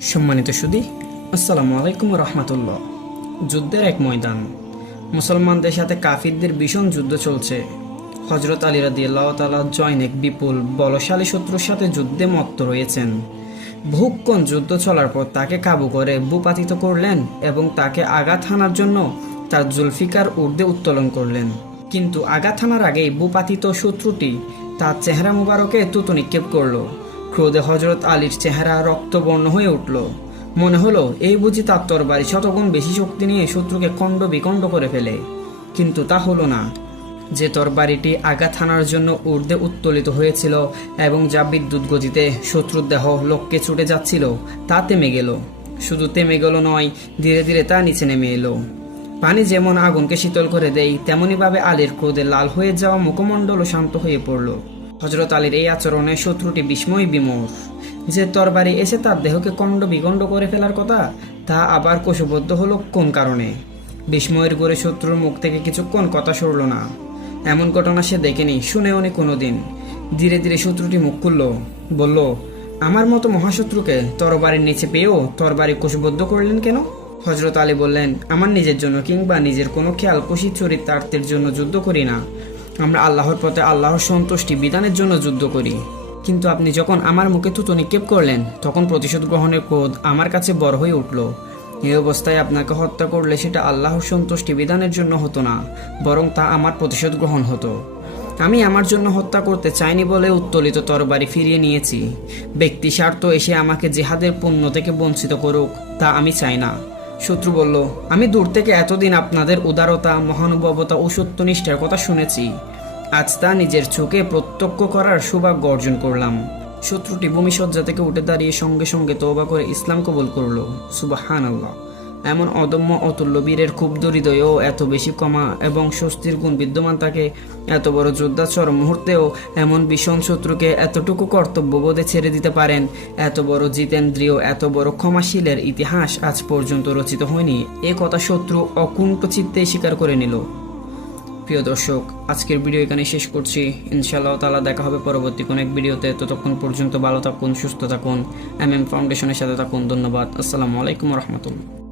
সম্মানিত সুদী, আসসালামু আলাইকুম রহমতুল্লাহ। যুদ্ধের এক ময়দান। মুসলমানদের সাথে কাফিরদের ভীষণ যুদ্ধ চলছে। হজরত আলী রাদি আল্লাহ তালা জয়নেক বিপুল, বলশালী শত্রুর সাথে যুদ্ধে মত্ত রয়েছেন। বহুক্ষণ যুদ্ধ চলার পর তাকে কাবু করে ভূপাতিত করলেন এবং তাকে আঘাত হানার জন্য তার জুলফিকার ঊর্ধ্বে উত্তোলন করলেন। কিন্তু আঘাত হানার আগেই ভূপাতিত শত্রুটি তার চেহারা মুবারকে তুতো নিক্ষেপ করল। ক্রোধে হজরত আলীর চেহারা রক্তবর্ণ হয়ে উঠল। মনে হলো, এই বুঝি তার তরবারি শতগুণ বেশি শক্তি নিয়ে শত্রুকে খণ্ড বিখণ্ড করে ফেলে। কিন্তু তা হলো না। যে তরবারিটি আঘাত হানার জন্য ঊর্ধ্বে উত্তোলিত হয়েছিল এবং যা বিদ্যুৎ গতিতে শত্রুর দেহ লোককে ছুটে যাচ্ছিল, তা থেমে গেল। শুধু থেমে গেল নয়, ধীরে ধীরে তা নিচে নেমে এলো। পানি যেমন আগুনকে শীতল করে দেয়, তেমনিভাবে আলীর ক্রোধে লাল হয়ে যাওয়া মুখমণ্ডলও শান্ত হয়ে পড়ল। হজরত আলীর এই আচরণে শত্রুটি বিস্ময় বিমোর। যে তরবারি এসে তার দেহকে কণ্ড বিগণ্ড করে ফেলার কথা, তা আবার কোষবদ্ধ হলো কোন কারণে? বিস্ময়ের গড়ে শত্রুর মুখ থেকে কিছুক্ষণ কথা সরল না। এমন ঘটনা সে দেখেনি, শুনেও নি কোনোদিন। ধীরে ধীরে শত্রুটি মুখ খুলল, বলল, আমার মতো মহাশত্রুকে তরবারির নিচে পেয়েও তরবারি কোষবদ্ধ করলেন কেন? হজরত আলী বললেন, আমার নিজের জন্য কিংবা নিজের কোনো খেয়াল খুশি চরিতার্থের জন্য যুদ্ধ করি না। আমরা আল্লাহর পথে আল্লাহর সন্তুষ্টি বিধানের জন্য যুদ্ধ করি। কিন্তু আপনি যখন আমার মুখে থুতু নিক্ষেপ করলেন, তখন প্রতিশোধ গ্রহণের ক্রোধ আমার কাছে বড় হয়ে উঠল। এই অবস্থায় আপনাকে হত্যা করলে সেটা আল্লাহর সন্তুষ্টি বিধানের জন্য হতো না, বরং তা আমার প্রতিশোধ গ্রহণ হতো। আমি আমার জন্য হত্যা করতে চাইনি বলে উত্তোলিত তরবারি ফিরিয়ে নিয়েছি। ব্যক্তি স্বার্থ এসে আমাকে জেহাদের পণ্য থেকে বঞ্চিত করুক, তা আমি চাই না। শত্রু বলল, আমি দূর থেকে এতদিন আপনাদের উদারতা, মহানুভবতা ও সত্যনিষ্ঠার কথা শুনেছি। আজ তা নিজের চোখে প্রত্যক্ষ করার সৌভাগ্য অর্জন করলাম। শত্রুটি ভূমিসজ্জা থেকে উঠে দাঁড়িয়ে সঙ্গে সঙ্গে তোবা করে ইসলাম কবুল করল। সুবাহান আল্লাহ এমন অদম্য অতুল্য বীরের ক্ষুব্ধ হৃদয়েও এত বেশি কমা এবং স্বস্তির গুণ বিদ্যমান থাকে এত বড় যোদ্ধাচর মুহূর্তেও এমন ভীষণ শত্রুকে এতটুকু কর্তব্যবোধে ছেড়ে দিতে পারেন। এত বড় জিতেন্দ্রীয়, এত বড় ক্ষমাশীলের ইতিহাস আজ পর্যন্ত রচিত হয়নি। এ কথা শত্রু অকুণ্ঠ চিত্তে স্বীকার করে নিল। প্রিয় দর্শক, আজকের ভিডিও এখানে শেষ করছি। ইনশাআল্লাহ তালা দেখা হবে পরবর্তী কোনো এক ভিডিওতে। ততক্ষণ পর্যন্ত ভালো থাকুন, সুস্থ থাকুন। এম এম ফাউন্ডেশনের সাথে থাকুন। ধন্যবাদ। আসসালামু আলাইকুম রহমতুল্লাহ।